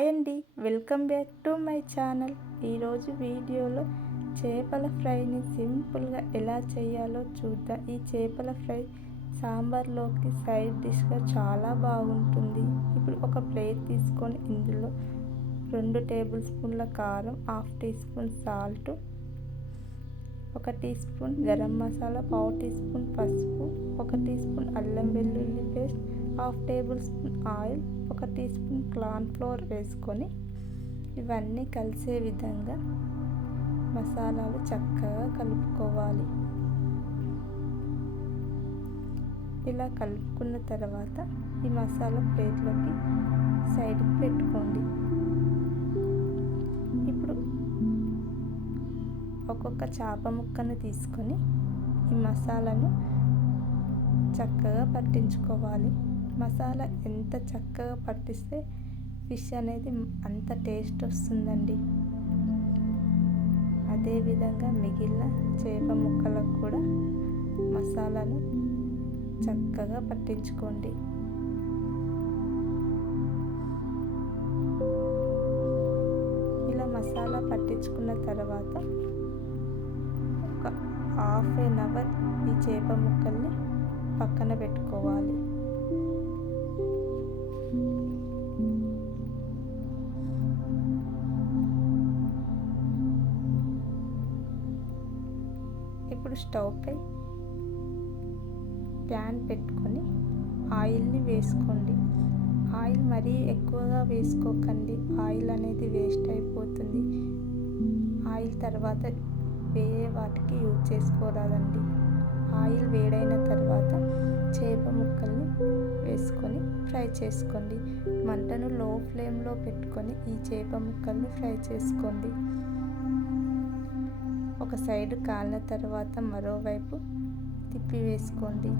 Hi అండి. Welcome back to my channel. ఈరోజు వీడియోలో చేపల ఫ్రైని సింపుల్గా ఎలా చేయాలో చూద్దాం. ఈ చేపల ఫ్రై సాంబార్లోకి సైడ్ డిష్గా చాలా బాగుంటుంది. ఇప్పుడు ఒక ప్లేట్ తీసుకొని ఇందులో రెండు టేబుల్ స్పూన్ల కారం హాఫ్ టీ స్పూన్ సాల్ట్ ఒక టీ స్పూన్ గరం మసాలా పావు టీ స్పూన్ పసుపు ఒక టీ స్పూన్ అల్లం వెల్లుల్లి paste half tablespoon oil ఒక టీ స్పూన్ కార్న్ ఫ్లోర్ వేసుకొని ఇవన్నీ కలిసే విధంగా మసాలాలు చక్కగా కలుపుకోవాలి. ఇలా కలుపుకున్న తర్వాత ఈ మసాలా ప్లేట్లోకి సైడ్కి పెట్టుకోండి. ఒక్కొక్క చేప ముక్కను తీసుకొని ఈ మసాలాను చక్కగా పట్టించుకోవాలి. మసాలా ఎంత చక్కగా పట్టిస్తే ఫిష్ అనేది అంత టేస్ట్ వస్తుందండి. అదేవిధంగా మిగిలిన చేప ముక్కలకు కూడా మసాలాను చక్కగా పట్టించుకోండి. ఇలా మసాలా పట్టించుకున్న తర్వాత హాఫ్ ఎన్ అవర్ ఈ చేప ముక్కల్ని పక్కన పెట్టుకోవాలి. ఇప్పుడు స్టవ్పై ప్యాన్ పెట్టుకొని ఆయిల్ని వేసుకోండి. ఆయిల్ మరీ ఎక్కువగా వేసుకోకండి. ఆయిల్ అనేది వేస్ట్ అయిపోతుంది. ఆయిల్ తర్వాత వేరే వాటికి యూజ్ చేసుకోరాదండి. ఆయిల్ వేడైన తర్వాత చేప ముక్కల్ని వేసుకొని ఫ్రై చేసుకోండి. మంటను లో ఫ్లేమ్లో పెట్టుకొని ఈ చేప ముక్కల్ని ఫ్రై చేసుకోండి. ఒక సైడ్ కాలిన తర్వాత మరోవైపు తిప్పి వేసుకోండి.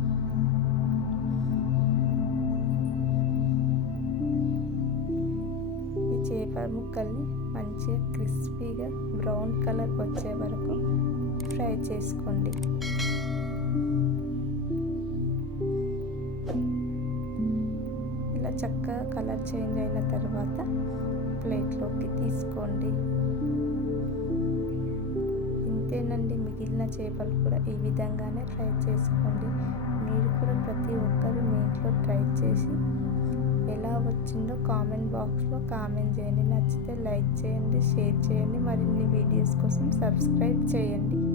ఈ ముక్కల్ని మంచిగా క్రిస్పీగా బ్రౌన్ కలర్ వచ్చే వరకు ఫ్రై చేసుకోండి. ఇలా చక్కగా కలర్ చేంజ్ అయిన తర్వాత ప్లేట్లోకి తీసుకోండి. ఇంతేనండి మిగిలిన చేపలు కూడా ఈ విధంగానే ఫ్రై చేసుకోండి. మీరు కూడా ప్రతి ఒక్కరు మీ ఇంట్లో ట్రై చేసి ఎలా వచ్చిందో కామెంట్ బాక్స్లో కామెంట్ చేయండి. నచ్చితే లైక్ చేయండి షేర్ చేయండి. మరిన్ని వీడియోస్ కోసం సబ్స్క్రైబ్ చేయండి.